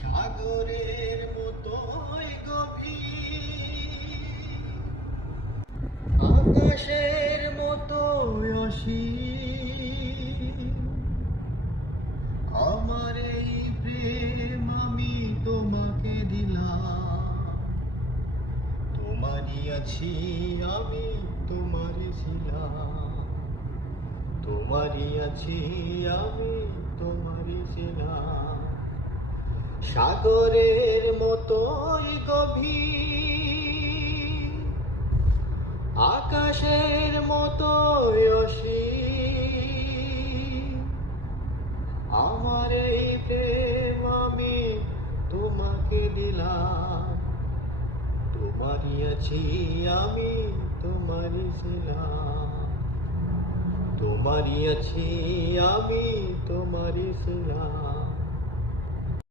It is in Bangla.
সাগরের মতোই গভীর, আকাশের মতোই অসীম। আমার এই প্রেম আমি তোমাকে দিলাম, তোমারই আছি আমি, তোমারই ছিলাম। তোমারই আছি আমি, তোমারই ছিলাম। সাগরের মতোই গভীর, আকাশের মতোই অসীম। আমার এই প্রেম আমি তোমাকে দিলাম, তোমারই আছি আমি, তোমারই ছিলাম। তোমারই আছি আমি, তোমারই ছিলাম।